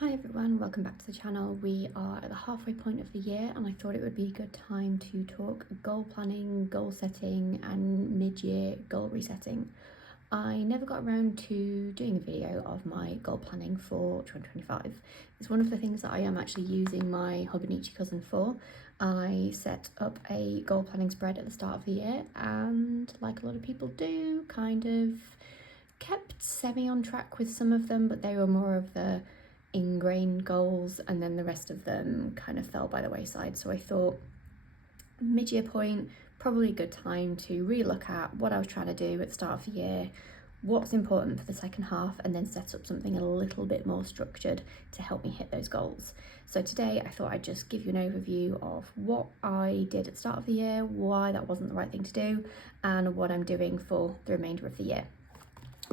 Hi everyone, welcome back to the channel. We are at the halfway point of the year and I thought it would be a good time to talk goal planning, goal setting and mid-year goal resetting. I never got around to doing a video of my goal planning for 2025. It's one of the things that I am actually using my Hobonichi cousin for. I set up a goal planning spread at the start of the year and, like a lot of people do, kind of kept semi on track with some of them, but they were more of the ingrained goals and then the rest of them kind of fell by the wayside. So I thought mid-year point, probably a good time to relook at what I was trying to do at the start of the year, what's important for the second half, and then set up something a little bit more structured to help me hit those goals. So today I thought I'd just give you an overview of what I did at the start of the year, why that wasn't the right thing to do, and what I'm doing for the remainder of the year.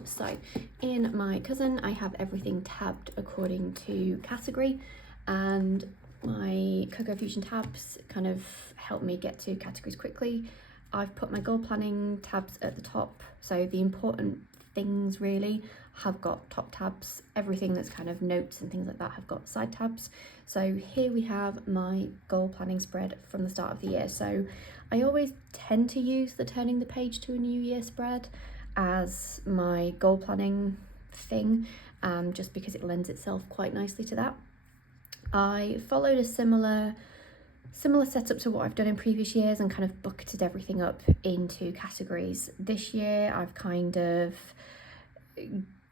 So in my cousin, I have everything tabbed according to category, and my Cocoa Fusion tabs kind of help me get to categories quickly. I've put my goal planning tabs at the top, so the important things really have got top tabs. Everything that's kind of notes and things like that have got side tabs. So here we have my goal planning spread from the start of the year. So I always tend to use the turning the page to a new year spread as my goal planning thing, just because it lends itself quite nicely to that. I followed a similar setup to what I've done in previous years and kind of bucketed everything up into categories. This year I've kind of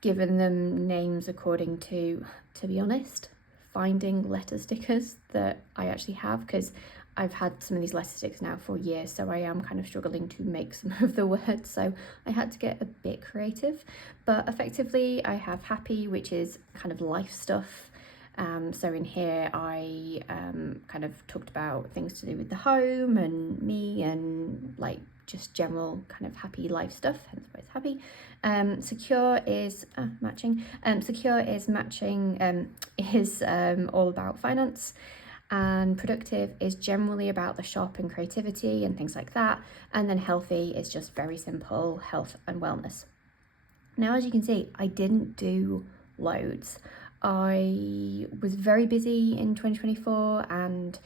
given them names according to be honest, finding letter stickers that I actually have, because I've had some of these letter stickers now for years, so I am kind of struggling to make some of the words, so I had to get a bit creative. But effectively I have happy, which is kind of life stuff. So in here I kind of talked about things to do with the home and me and like just general kind of happy life stuff, hence why it's happy. Secure is matching. Secure is matching, is all about finance. And productive is generally about the shop and creativity and things like that. And then healthy is just very simple health and wellness. Now, as you can see, I didn't do loads. I was very busy in 2024 and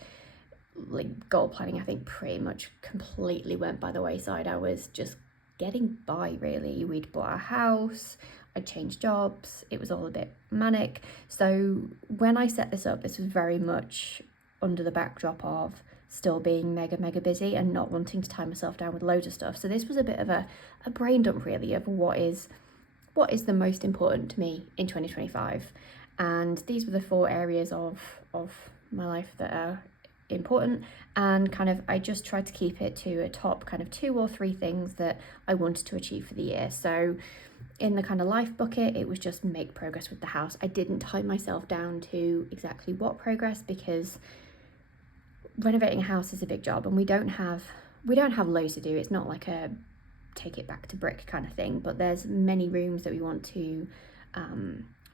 like goal planning, I think pretty much completely went by the wayside. I was just getting by really. We'd bought a house, I changed jobs, it was all a bit manic. So when I set this up, this was very much under the backdrop of still being mega busy and not wanting to tie myself down with loads of stuff. So this was a bit of a brain dump really of what is the most important to me in 2025. And these were the 4 areas of my life that are important, and kind of I just tried to keep it to a top kind of 2 or 3 things that I wanted to achieve for the year. So in the kind of life bucket, it was just make progress with the house. I didn't tie myself down to exactly what progress, because renovating a house is a big job and we don't have loads to do. It's not like a take it back to brick kind of thing, but there's many rooms that we want to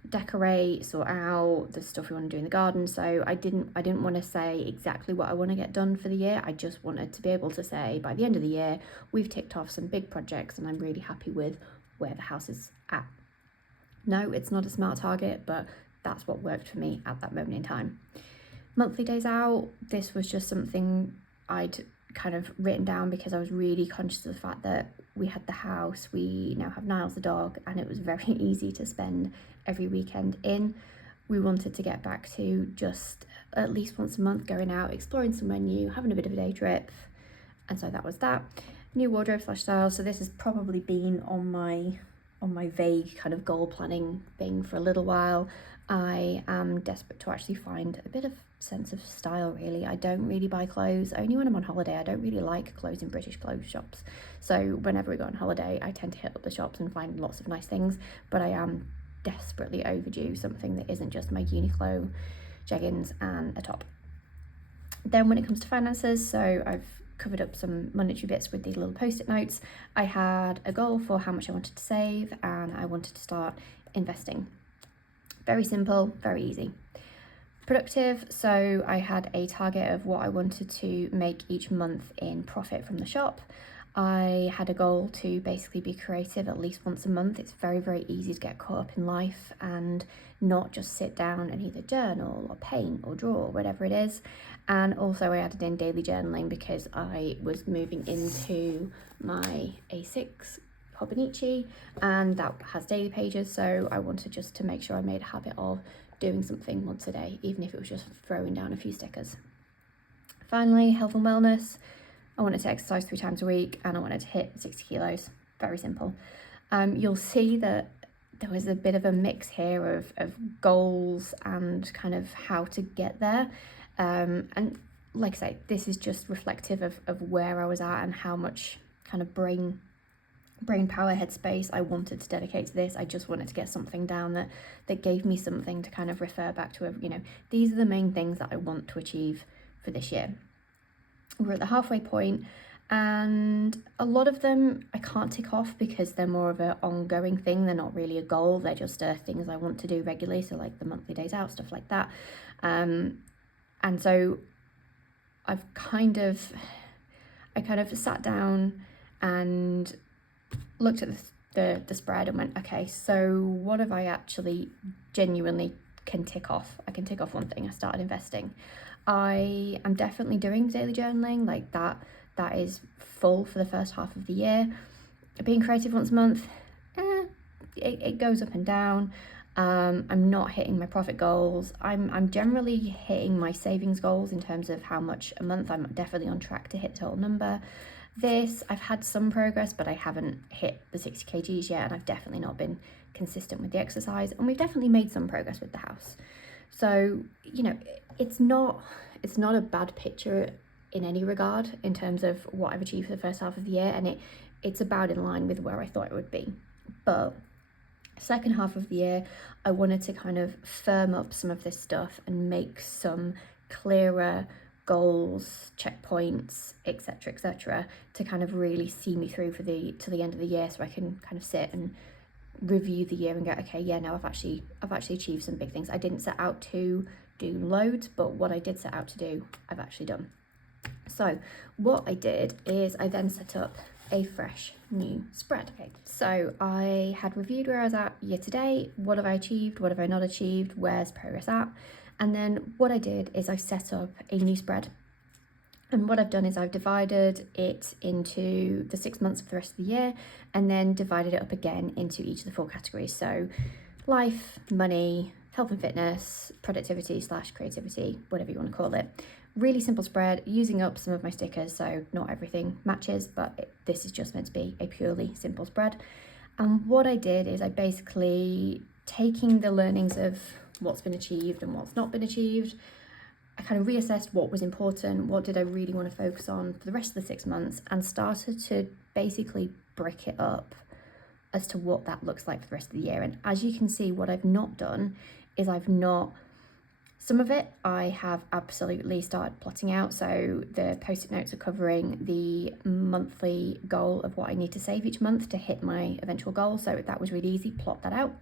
decorate, sort out, the stuff we want to do in the garden. So I didn't want to say exactly what I want to get done for the year. I just wanted to be able to say by the end of the year we've ticked off some big projects and I'm really happy with where the house is at. No, it's not a smart target, but that's what worked for me at that moment in time. Monthly days out, this was just something I'd kind of written down because I was really conscious of the fact that we had the house, we now have Niles the dog, and it was very easy to spend every weekend in. We wanted to get back to just at least once a month going out, exploring somewhere new, having a bit of a day trip, and so that was that. New wardrobe / style. So this has probably been on my vague kind of goal planning thing for a little while. I am desperate to actually find a bit of sense of style really. I don't really buy clothes, only when I'm on holiday. I don't really like clothes in British clothes shops. So whenever we go on holiday, I tend to hit up the shops and find lots of nice things, but I am desperately overdue something that isn't just my Uniqlo jeggings and a top. Then when it comes to finances, so I've covered up some monetary bits with these little post-it notes. I had a goal for how much I wanted to save and I wanted to start investing. Very simple, very easy. Productive, so I had a target of what I wanted to make each month in profit from the shop. I had a goal to basically be creative at least once a month. It's very, very easy to get caught up in life and not just sit down and either journal or paint or draw or whatever it is. And also I added in daily journaling because I was moving into my A6 Hobonichi and that has daily pages, so I wanted just to make sure I made a habit of doing something once a day, even if it was just throwing down a few stickers. Finally, health and wellness. I wanted to exercise 3 times a week and I wanted to hit 60 kilos. Very simple. You'll see that there was a bit of a mix here of goals and kind of how to get there. And like I say, this is just reflective of where I was at and how much kind of brain power headspace I wanted to dedicate to this. I just wanted to get something down that gave me something to kind of refer back to, these are the main things that I want to achieve for this year. We're at the halfway point and a lot of them I can't tick off because they're more of an ongoing thing. They're not really a goal, they're just things I want to do regularly, so like the monthly days out, stuff like that. And so I kind of sat down and looked at the spread and went, okay, so what have I actually genuinely can tick off? I can tick off one thing. I started investing. I am definitely doing daily journaling, like that is full for the first half of the year. Being creative once a month, it goes up and down. I'm not hitting my profit goals. I'm generally hitting my savings goals in terms of how much a month. I'm definitely on track to hit the total number. This, I've had some progress, but I haven't hit the 60 kgs yet, and I've definitely not been consistent with the exercise, and we've definitely made some progress with the house. So, it's not a bad picture in any regard in terms of what I've achieved for the first half of the year, and it's about in line with where I thought it would be. But second half of the year, I wanted to kind of firm up some of this stuff and make some clearer goals, checkpoints, etc., to kind of really see me through to the end of the year, so I can kind of sit and review the year and go, okay, yeah, now I've actually achieved some big things. I didn't set out to do loads, but what I did set out to do, I've actually done. So what I did is I then set up a fresh new spread. Okay, so I had reviewed where I was at year to date, what have I achieved, what have I not achieved, where's progress at, and then what I did is I set up a new spread. And what I've done is I've divided it into the 6 months for the rest of the year and then divided it up again into each of the 4 categories. So life, money, health and fitness, productivity / creativity, whatever you want to call it. Really simple spread, using up some of my stickers, so not everything matches, but this is just meant to be a purely simple spread. And what I did is I basically, taking the learnings of what's been achieved and what's not been achieved, I kind of reassessed what was important, what did I really want to focus on for the rest of the 6 months, and started to basically brick it up as to what that looks like for the rest of the year. And as you can see, what I've not done is some of it I have absolutely started plotting out. So the post-it notes are covering the monthly goal of what I need to save each month to hit my eventual goal. So that was really easy, plot that out.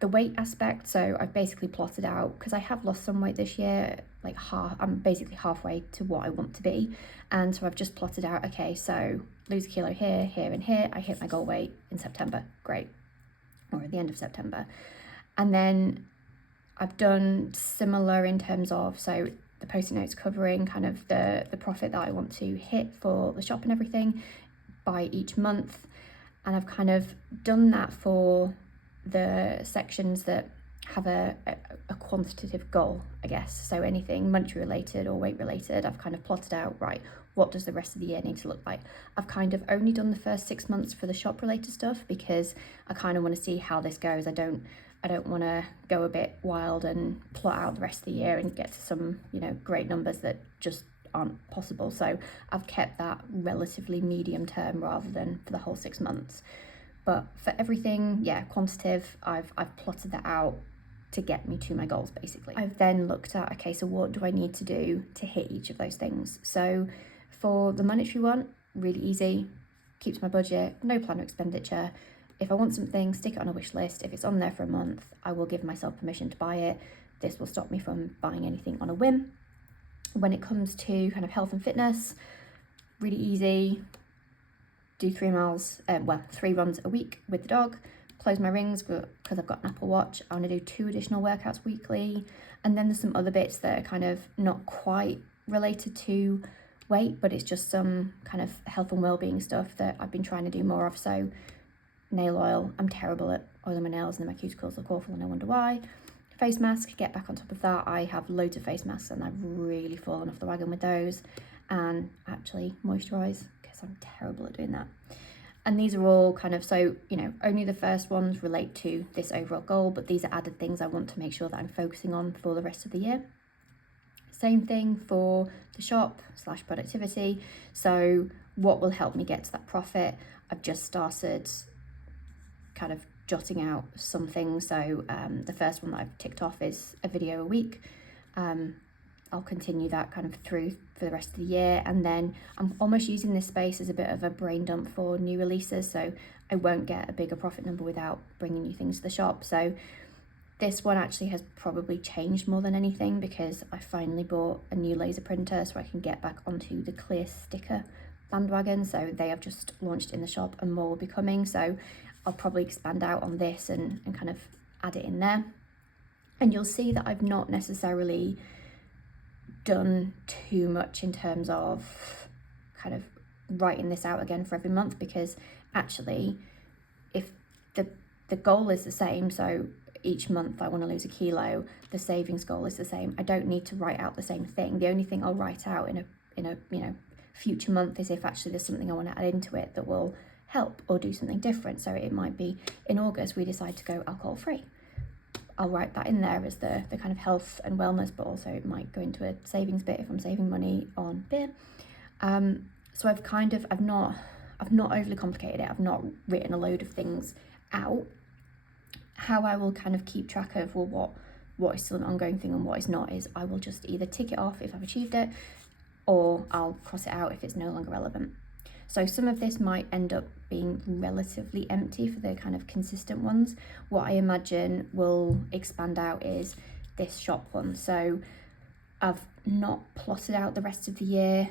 The weight aspect, so I've basically plotted out, because I have lost some weight this year, like I'm basically halfway to what I want to be. And so I've just plotted out, okay, so lose a kilo here, here and here, I hit my goal weight in September, great, or at the end of September. And then I've done similar in terms of, so the post-it notes covering kind of the profit that I want to hit for the shop and everything by each month. And I've kind of done that for the sections that have a quantitative goal, I guess. So anything monetary related or weight related, I've kind of plotted out, right, what does the rest of the year need to look like? I've kind of only done the first 6 months for the shop related stuff because I kind of want to see how this goes. I don't want to go a bit wild and plot out the rest of the year and get to some, great numbers that just aren't possible. So I've kept that relatively medium term rather than for the whole 6 months. But for everything, yeah, quantitative, I've plotted that out to get me to my goals, basically. I've then looked at, okay, so what do I need to do to hit each of those things? So for the monetary one, really easy, keeps my budget, no plan of expenditure. If I want something, stick it on a wish list. If it's on there for a month, I will give myself permission to buy it. This will stop me from buying anything on a whim. When it comes to kind of health and fitness, really easy, do 3 miles, 3 runs a week with the dog, close my rings because I've got an Apple Watch. I want to do 2 additional workouts weekly. And then there's some other bits that are kind of not quite related to weight, but it's just some kind of health and well-being stuff that I've been trying to do more of. So nail oil, I'm terrible at oiling my nails and then my cuticles look awful and I wonder why. Face mask, get back on top of that. I have loads of face masks and I've really fallen off the wagon with those. And actually moisturise, because I'm terrible at doing that. And these are all kind of, so, you know, only the first ones relate to this overall goal, but these are added things I want to make sure that I'm focusing on for the rest of the year. Same thing for the shop / productivity. So what will help me get to that profit? I've just started kind of jotting out some things. So the first one that I've ticked off is a video a week. I'll continue that kind of through for the rest of the year, and then I'm almost using this space as a bit of a brain dump for new releases, so I won't get a bigger profit number without bringing new things to the shop. So this one actually has probably changed more than anything because I finally bought a new laser printer so I can get back onto the clear sticker bandwagon. So they have just launched in the shop and more will be coming, so I'll probably expand out on this and kind of add it in there. And you'll see that I've not necessarily done too much in terms of kind of writing this out again for every month, because actually if the goal is the same, so each month I want to lose a kilo, the savings goal is the same, I don't need to write out the same thing. The only thing I'll write out in a you know, future month is if actually there's something I want to add into it that will help or do something different. So it might be in August we decide to go alcohol free, I'll write that in there as the kind of health and wellness, but also it might go into a savings bit if I'm saving money on beer. So I've not overly complicated it. I've not written a load of things out. How I will kind of keep track of, well, what is still an ongoing thing and what is not, is I will just either tick it off if I've achieved it, or I'll cross it out if it's no longer relevant. So some of this might end up being relatively empty for the kind of consistent ones. What I imagine will expand out is this shop one. So I've not plotted out the rest of the year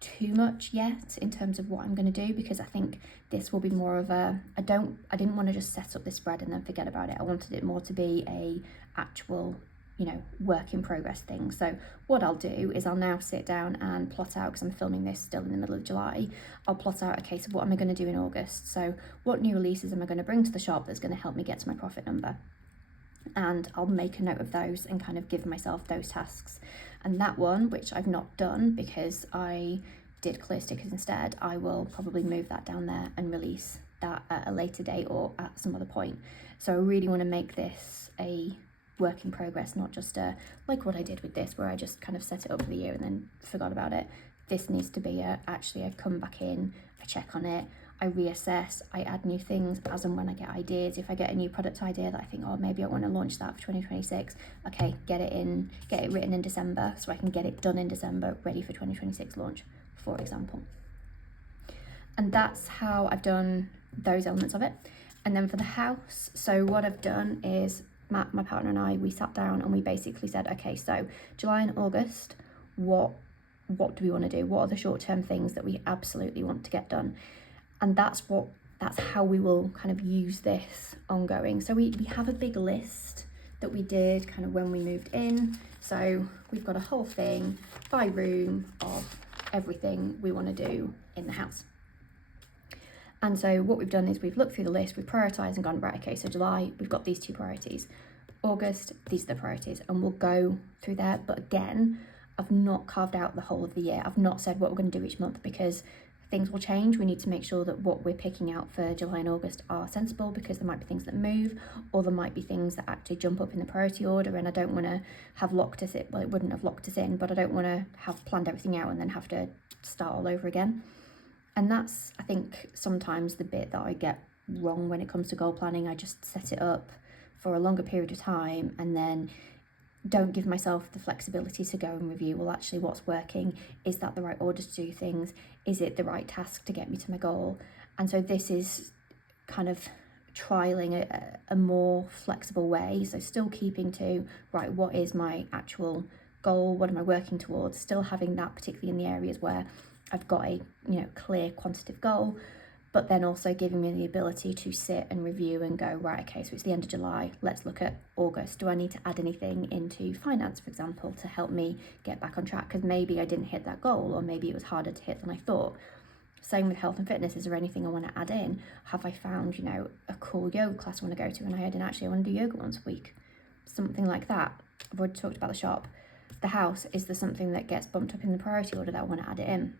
too much yet in terms of what I'm going to do, because I think this will be more of a, I didn't want to just set up this spread and then forget about it. I wanted it more to be a actual, you know, work in progress thing. So what I'll do is I'll now sit down and plot out, because I'm filming this still in the middle of July, I'll plot out, okay, so what am I going to do in August? So what new releases am I going to bring to the shop that's going to help me get to my profit number? And I'll make a note of those and kind of give myself those tasks. And that one, which I've not done because I did clear stickers instead, I will probably move that down there and release that at a later date or at some other point. So I really want to make this a work in progress, not just like what I did with this, where I just kind of set it up for the year and then forgot about it. This needs to be actually I come back in, I check on it, I reassess, I add new things as and when I get ideas. If I get a new product idea that I think, oh, maybe I want to launch that for 2026, okay, get it written in December so I can get it done in December, ready for 2026 launch, for example. And that's how I've done those elements of it. And then for the house, so what I've done is Matt, my partner, and I, we sat down and we basically said, okay, so July and August, what do we want to do? What are the short-term things that we absolutely want to get done? And that's how we will kind of use this ongoing. So we have a big list that we did kind of when we moved in. So we've got a whole thing by room of everything we want to do in the house. And so what we've done is we've looked through the list, we've prioritised and gone, right, okay, so July, we've got these 2 priorities. August, these are the priorities, and we'll go through there. But again, I've not carved out the whole of the year. I've not said what we're going to do each month, because things will change. We need to make sure that what we're picking out for July and August are sensible, because there might be things that move, or there might be things that actually jump up in the priority order, and I don't want to have locked us in. Well, it wouldn't have locked us in, but I don't want to have planned everything out and then have to start all over again. And that's, I think, sometimes the bit that I get wrong when it comes to goal planning. I just set it up for a longer period of time and then don't give myself the flexibility to go and review, well, actually, what's working? Is that the right order to do things? Is it the right task to get me to my goal? And so this is kind of trialing a more flexible way. So still keeping to, right, what is my actual goal? What am I working towards? Still having that, particularly in the areas where I've got a clear quantitative goal, but then also giving me the ability to sit and review and go, right, okay, so it's the end of July, let's look at August. Do I need to add anything into finance, for example, to help me get back on track? Because maybe I didn't hit that goal, or maybe it was harder to hit than I thought. Same with health and fitness. Is there anything I want to add in? Have I found, you know, a cool yoga class I want to go to, and I didn't actually, I want to do yoga once a week? Something like that. I've already talked about the shop. The house, is there something that gets bumped up in the priority order that I want to add it in?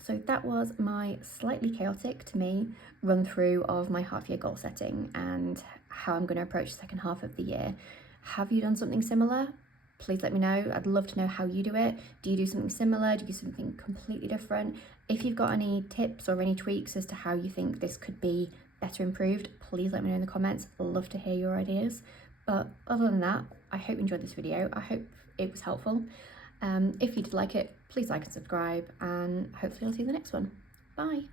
So that was my slightly chaotic, to me, run through of my half year goal setting and how I'm going to approach the second half of the year. Have you done something similar? Please let me know. I'd love to know how you do it. Do you do something similar? Do you do something completely different? If you've got any tips or any tweaks as to how you think this could be better improved, please let me know in the comments. I'd love to hear your ideas. But other than that, I hope you enjoyed this video. I hope it was helpful. If you did like it, please like and subscribe, and hopefully I'll see you in the next one. Bye.